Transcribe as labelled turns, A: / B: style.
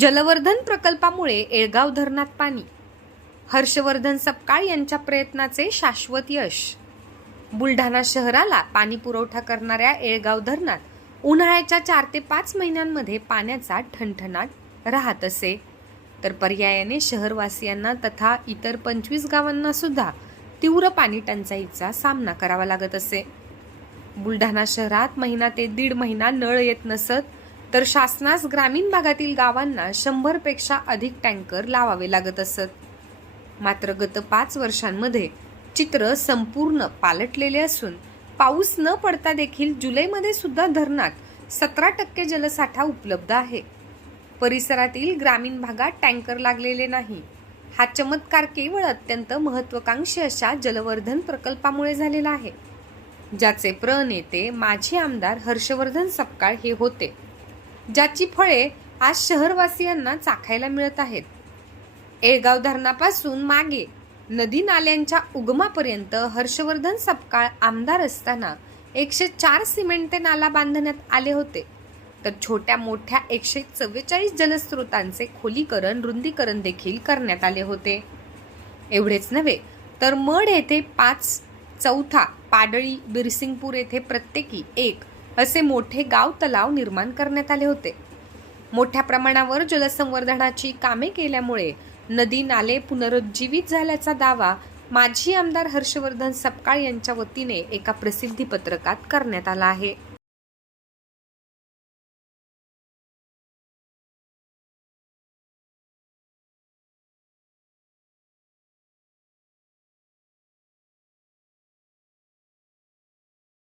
A: जलवर्धन प्रकल्पामुळे एळगाव धरणात पाणी. हर्षवर्धन सपकाळ यांच्या प्रयत्नाचे शाश्वत यश. बुलढाणा शहराला पाणी पुरवठा करणाऱ्या एळगाव धरणात उन्हाळ्याच्या चार ते पाच महिन्यांमध्ये पाण्याचा ठणठणाट राहत असे. तर पर्यायाने शहरवासियांना तथा इतर पंचवीस गावांना सुद्धा तीव्र पाणी टंचाईचा सामना करावा लागत असे. बुलढाणा शहरात महिना ते दीड महिना नळ येत नसत तर शासनास ग्रामीण भागातील गावांना शंभरपेक्षा अधिक टँकर लावावे लागत असत. मात्र गत पाच वर्षांमध्ये चित्र संपूर्ण पालटलेले असून पाऊस न पडता देखील जुलैमध्ये सुद्धा धरणात सतरा टक्के जलसाठा उपलब्ध आहे. परिसरातील ग्रामीण भागात टँकर लागलेले नाही. हा चमत्कार केवळ अत्यंत महत्वाकांक्षी अशा जलवर्धन प्रकल्पामुळे झालेला आहे. ज्याचे प्रणेते माजी आमदार हर्षवर्धन सपकाळ हे होते. ज्याची फळे आज शहरवासियांना चाखायला मिळत आहेत. एळगाव धरणापासून मागे नदी नाल्यांच्या उगमापर्यंत हर्षवर्धन सपकाळ आमदार असताना एकशे चार सिमेंट ते नाला बांधण्यात आले होते. तर छोट्या मोठ्या एकशे चव्वेचाळीस जलस्रोतांचे खोलीकरण रुंदीकरण देखील करण्यात आले होते. एवढेच नव्हे तर मड येथे पाच चौथा पाडळी बिरसिंगपूर येथे प्रत्येकी एक असे मोठे गाव तलाव निर्माण करण्यात आले होते. मोठ्या प्रमाणावर जलसंवर्धनाची कामे केल्यामुळे नदी नाले पुनरुज्जीवित झाल्याचा दावा माजी आमदार हर्षवर्धन सपकाळ यांच्या वतीने एका प्रसिद्धी पत्रकात करण्यात आला आहे.